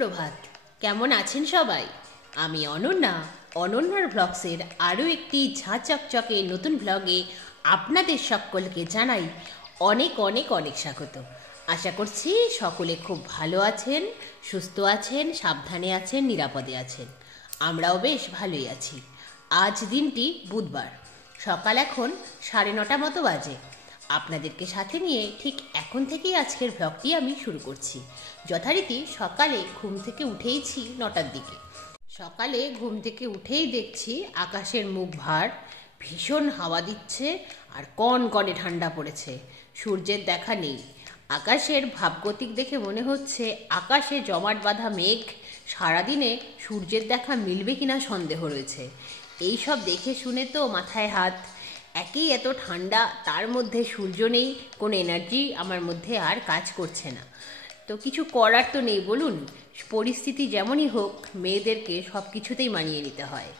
সুপ্রভাত। কেমন আছেন সবাই? আমি অনন্যা, অনন্যার ব্লগসের আরও একটি ঝাঁচকচকে নতুন ব্লগে আপনাদের সকলকে জানাই অনেক অনেক অনেক স্বাগত। আশা করছি সকলে খুব ভালো আছেন, সুস্থ আছেন, সাবধানে আছেন, নিরাপদে আছেন। আমরাও বেশ ভালোই আছি। আজ দিনটি বুধবার, সকাল এখন 9:30 মতো বাজে। আপনাদেরকে সাথে নিয়ে ঠিক এখন থেকেই আজকের ব্লগটি আমি শুরু করছি। যথারীতি সকালে ঘুম থেকে উঠেইছি 9টার দিকে। সকালে ঘুম থেকে উঠেই দেখছি আকাশের মুখ ভার, ভীষণ হাওয়া দিচ্ছে আর কনকনে ঠান্ডা পড়েছে। সূর্যের দেখা নেই। আকাশের ভাবগতিক দেখে মনে হচ্ছে আকাশে জমাট বাঁধা মেঘ, সারাদিনে সূর্যের দেখা মিলবে কিনা সন্দেহ রয়েছে। এই সব দেখে শুনে তো মাথায় হাত। একেই এত ঠান্ডা, তার মধ্যে সূর্য নেই, কোনো এনার্জি আমার মধ্যে আর কাজ করছে না। তো কিছু করার তো নেই বলুন। পরিস্থিতি যেমনই হোক, মেয়েদেরকে সব কিছুতেই মানিয়ে নিতে হয়।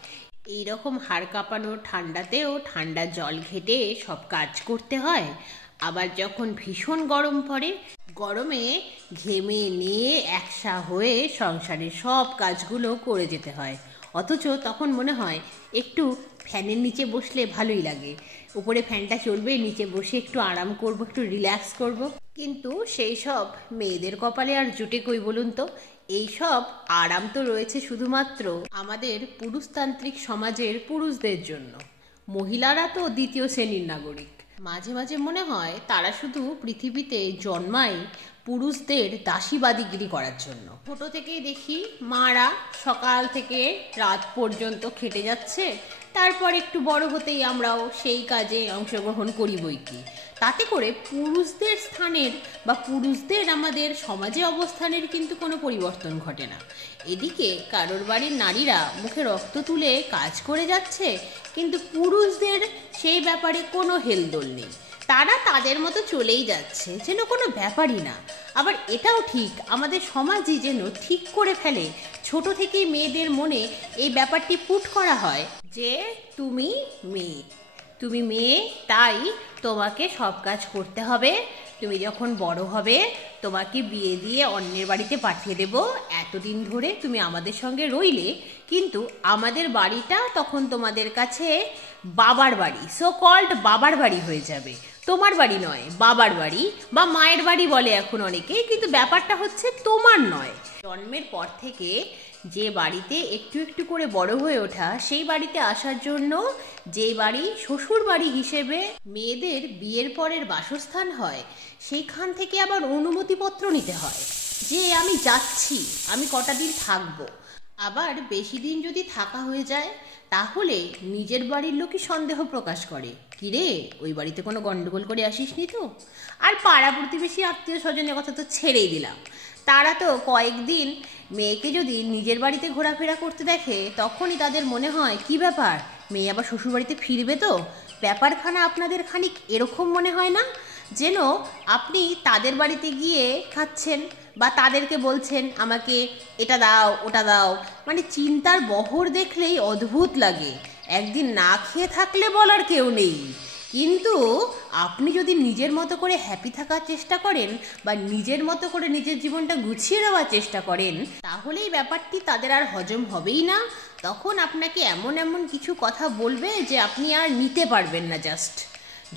এই রকম হাড় কাঁপানো ঠান্ডাতেও ঠান্ডা জল ঘেটে সব কাজ করতে হয়। আবার যখন ভীষণ গরম পড়ে, গরমে ঘেমে নিয়ে একসা হয়ে সংসারের সব কাজগুলো করে যেতে হয়। অথচ তখন মনে হয় একটু ফ্যানের নিচে বসলে ভালোই লাগে। উপরে ফ্যানটা চলবে, নিচে বসে একটু আরাম করব, একটু রিল্যাক্স করব। কিন্তু সেই সব মেয়েদের কপালে আর জুটে কই বলুন তো? এই সব আরাম তো রয়েছে শুধুমাত্র আমাদের পুরুষতান্ত্রিক সমাজের পুরুষদের জন্য। মহিলারা তো দ্বিতীয় শ্রেণীর নাগরিক। মাঝে মাঝে মনে হয় তারা শুধু পৃথিবীতে জন্মায় পুরুষদের দাসীবাদীগিরি করার জন্য। ছোটো থেকেই দেখি মারা সকাল থেকে রাত পর্যন্ত খেটে যাচ্ছে, তারপর একটু বড় হতেই আমরাও সেই কাজে অংশগ্রহণ করি বই কি। তাতে করে পুরুষদের স্থানের বা পুরুষদের আমাদের সমাজে অবস্থানের কিন্তু কোনো পরিবর্তন ঘটে না। এদিকে কারোর বাড়ির নারীরা মুখে রক্ত তুলে কাজ করে যাচ্ছে, কিন্তু পুরুষদের সেই ব্যাপারে কোনো হেলদোল নেই। তারা তাদের মতো চলেই যাচ্ছে, যেন কোনো ব্যাপারই না। আবার এটাও ঠিক, আমাদের সমাজই যেন ঠিক করে ফেলে, ছোট থেকেই মেয়েদের মনে এই ব্যাপারটি পুট করা হয় যে তুমি মেয়ে, তুমি মেয়ে, তাই তোমাকে সব কাজ করতে হবে। তুমি যখন বড় হবে তোমাকে বিয়ে দিয়ে অন্যের বাড়িতে পাঠিয়ে দেব। এতদিন ধরে তুমি আমাদের সঙ্গে রইলে, কিন্তু আমাদের বাড়িটা তখন তোমাদের কাছে বাবার বাড়ি, সো কল্ড বাবার বাড়ি হয়ে যাবে। তোমার বাড়ি নয়, বাবার বাড়ি বা মায়ের বাড়ি বলে এখন অনেকে, কিন্তু ব্যাপারটা হচ্ছে তোমার নয়। জন্মের পর থেকে যে বাড়িতে একটু একটু করে বড় হয়ে ওঠা, সেই বাড়িতে আসার জন্য যে বাড়ি শ্বশুর বাড়ি হিসেবে মেয়েদের বিয়ের পরের বাসস্থান হয়, সেইখান থেকে আবার অনুমতিপত্র নিতে হয় যে আমি যাচ্ছি, আমি কটা দিন থাকবো। আবার বেশি দিন যদি থাকা হয়ে যায়, তাহলে নিজের বাড়ির লোকই সন্দেহ প্রকাশ করে, কিরে ওই বাড়িতে কোনো গন্ডগোল করে আসিসনি তো? আর পাড়া প্রতিবেশী আত্মীয় স্বজনের কথা তো ছেড়েই দিলাম। তারা তো কয়েকদিন মেয়েকে যদি নিজের বাড়িতে ঘোরাফেরা করতে দেখে, তখনই তাদের মনে হয় কি ব্যাপার, মেয়ে আবার শ্বশুরবাড়িতে ফিরবে তো? ব্যাপারখানা আপনাদের খানিক এরকম মনে হয় না, যেন আপনি তাদের বাড়িতে গিয়ে খাচ্ছেন বা তাদেরকে বলছেন আমাকে এটা দাও ওটা দাও। মানে চিন্তার বহর দেখলেই অদ্ভুত লাগে। একদিন না খেয়ে থাকলে বলার কেউ নেই, কিন্তু আপনি যদি নিজের মতো করে হ্যাপি থাকার চেষ্টা করেন বা নিজের মতো করে নিজের জীবনটা গুছিয়ে নেওয়ার চেষ্টা করেন, তাহলেই ব্যাপারটি তাদের আর হজম হবেই না। তখন আপনাকে এমন এমন কিছু কথা বলবে যে আপনি আর নিতে পারবেন না। জাস্ট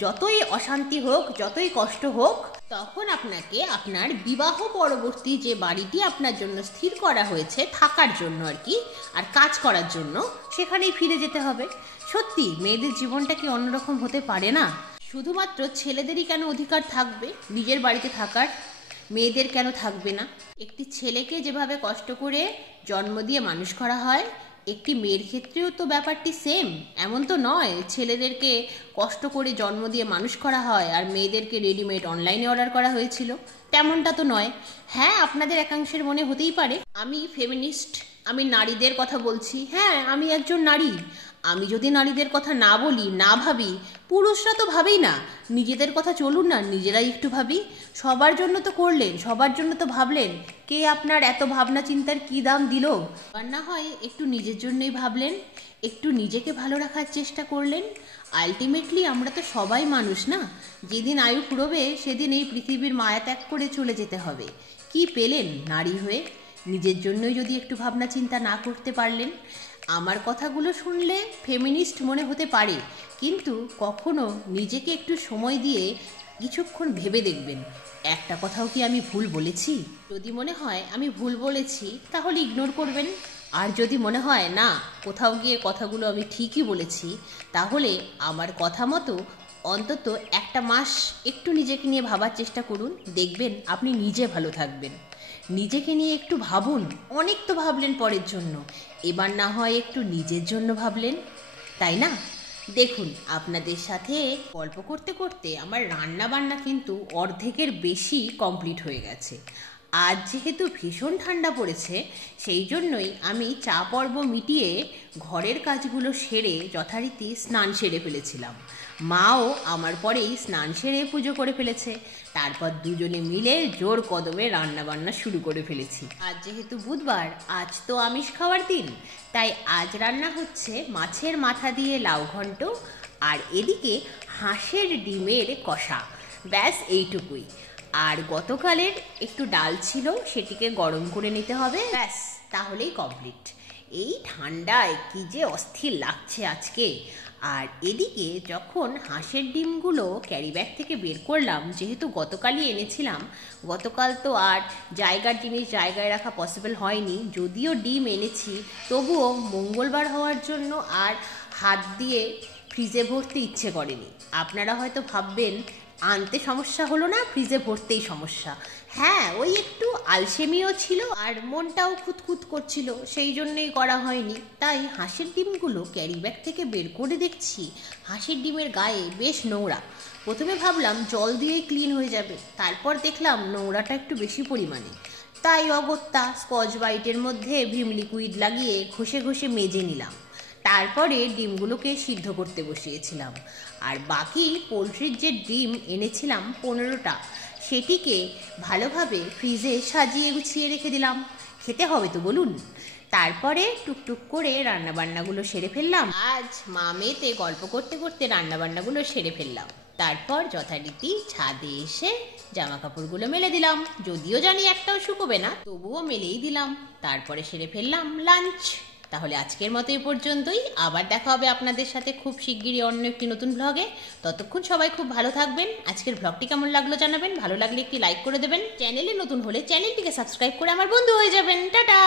যতই অশান্তি হোক, যতই কষ্ট হোক, তখন আপনাকে আপনার বিবাহ পরবর্তী যে বাড়িটি আপনার জন্য স্থির করা হয়েছে থাকার জন্য আর কি, আর কাজ করার জন্য, সেখানেই ফিরে যেতে হবে। সত্যি মেয়েদের জীবনটা কি অন্যরকম হতে পারে না? শুধুমাত্র ছেলেদেরই কেন অধিকার থাকবে নিজের বাড়িতে থাকার, মেয়েদের কেন থাকবে না? একটি ছেলেকে যেভাবে কষ্ট করে জন্ম দিয়ে মানুষ করা হয়, একটি মেয়ের ক্ষেত্রেও তো ব্যাপারটি সেম। এমন তো নয় ছেলেদেরকে কষ্ট করে জন্ম দিয়ে মানুষ করা হয় আর মেয়েদেরকে রেডিমেড অনলাইনে অর্ডার করা হয়েছিল, তেমনটা তো নয়। হ্যাঁ, আপনাদের একাংশের মনে হতেই পারে আমি ফেমিনিস্ট, আমি নারীদের কথা বলছি। হ্যাঁ, আমি একজন নারী। আমি যদি নারীদের কথা না বলি, না ভাবি, পুরুষরা তো ভাবেই না। নিজেদের কথা চলুন না, নিজেরাই একটু ভাবি। সবার জন্য তো করলেন, সবার জন্য তো ভাবলেন, কে আপনার এত ভাবনা চিন্তার কি দাম দিল? আর না হয় একটু নিজের জন্যই ভাবলেন, একটু নিজেকে ভালো রাখার চেষ্টা করলেন। আলটিমেটলি আমরা তো সবাই মানুষ না? যেদিন আয়ু ফুরোবে সেদিন এই পৃথিবীর মায়া ত্যাগ করে চলে যেতে হবে। কি পেলেন নারী হয়ে? নিজের জন্যই যদি একটু ভাবনা চিন্তা না করতে পারলেন? আমার কথাগুলো শুনলে ফেমিনিস্ট মনে হতে পারে, কিন্তু কখনো নিজেকে একটু সময় দিয়ে কিছুক্ষণ ভেবে দেখবেন, একটা কথাও কি আমি ভুল বলেছি? যদি মনে হয় আমি ভুল বলেছি তাহলে ইগনোর করবেন, আর যদি মনে হয় না কোথাও গিয়ে কথাগুলো আমি ঠিকই বলেছি, তাহলে আমার কথা মতো অন্তত একটা মাস একটু নিজেকে নিয়ে ভাবার চেষ্টা করুন। দেখবেন আপনি নিজে ভালো থাকবেন। নিজেকে নিয়ে একটু ভাবুন। অনেক তো ভাবলেন পরের জন্য, এবার না হয় একটু নিজের জন্য ভাবলেন, তাই না? দেখুন, আপনাদের সাথে গল্প করতে করতে আমার রান্না বান্না কিন্তু অর্ধেকের বেশি কমপ্লিট হয়ে গেছে। আজ যেহেতু ভীষণ ঠান্ডা পড়েছে, সেই জন্যই আমি চা পর্ব মিটিয়ে ঘরের কাজগুলো সেরে যথারীতি স্নান সেরে ফেলেছিলাম। মাও আমার পরেই স্নান সেরে পুজো করে ফেলেছে। তারপর দুজনে মিলে জোর কদমে রান্না বান্না শুরু করে ফেলেছি। আজ যেহেতু বুধবার, আজ তো আমিষ খাওয়ার দিন, তাই আজ রান্না হচ্ছে মাছের মাথা দিয়ে লাউ ঘন্ট, আর এদিকে হাঁসের ডিমের কষা। ব্যাস এইটুকুই। আর গতকালের একটু ডাল ছিল, সেটিকে গরম করে নিতে হবে, ব্যাস তাহলেই কমপ্লিট। এই ঠান্ডায় কি যে অস্থির লাগছে আজকে। আর এদিকে যখন হাঁসের ডিমগুলো ক্যারি ব্যাগ থেকে বের করলাম, যেহেতু গতকালই এনেছিলাম, গতকাল তো আর জায়গার জিনিস জায়গায় রাখা পসিবল হয়নি, যদিও ডিম এনেছি তবুও মঙ্গলবার হওয়ার জন্য আর হাত দিয়ে ফ্রিজে ভরতে ইচ্ছে করেনি। আপনারা হয়তো ভাববেন আনতে সমস্যা হলো না, ফ্রিজে ভরতেই সমস্যা। হ্যাঁ, ওই একটু আলসেমিও ছিল আর মনটাও খুঁতখুত করছিল, সেই জন্যই করা হয়নি। তাই হাঁসের ডিমগুলো ক্যারি ব্যাগ থেকে বের করে দেখছি হাঁসের ডিমের গায়ে বেশ নোংরা। প্রথমে ভাবলাম জল দিয়েই ক্লিন হয়ে যাবে, তারপর দেখলাম নোংরাটা একটু বেশি পরিমাণে। তাই অগত্যা স্কচ ব্রাইটের মধ্যে ভিম লিকুইড লাগিয়ে ঘষে ঘষে মেজে নিলাম। তারপরে ডিমগুলোকে সিদ্ধ করতে বসিয়েছিলাম। আর বাকি পোলট্রির যে ডিম এনেছিলাম 15টা, সেটিকে ভালোভাবে ফ্রিজে সাজিয়ে গুছিয়ে রেখে দিলাম। খেতে হবে তো বলুন। তারপরে টুকটুক করে রান্নাবান্নাগুলো সেরে ফেললাম। আজ মা মেয়েতে গল্প করতে করতে রান্নাবান্নাগুলো সেরে ফেললাম। তারপর যথারীতি ছাদে এসে জামা কাপড়গুলো মেলে দিলাম, যদিও জানি একটাও শুকোবে না, তবুও মেলেই দিলাম। তারপরে সেরে ফেললাম লাঞ্চ। তাহলে আজকের মতো এ পর্যন্তই। আবার দেখা হবে আপনাদের সাথে খুব শিগগিরই অন্য একটি নতুন ব্লগে। ততক্ষণ সবাই খুব ভালো থাকবেন। আজকের ব্লগটি কেমন লাগলো জানাবেন, ভালো লাগলে একটি লাইক করে দেবেন, চ্যানেলে নতুন হলে চ্যানেলটিকে সাবস্ক্রাইব করে আমার বন্ধু হয়ে যাবেন। টাটা।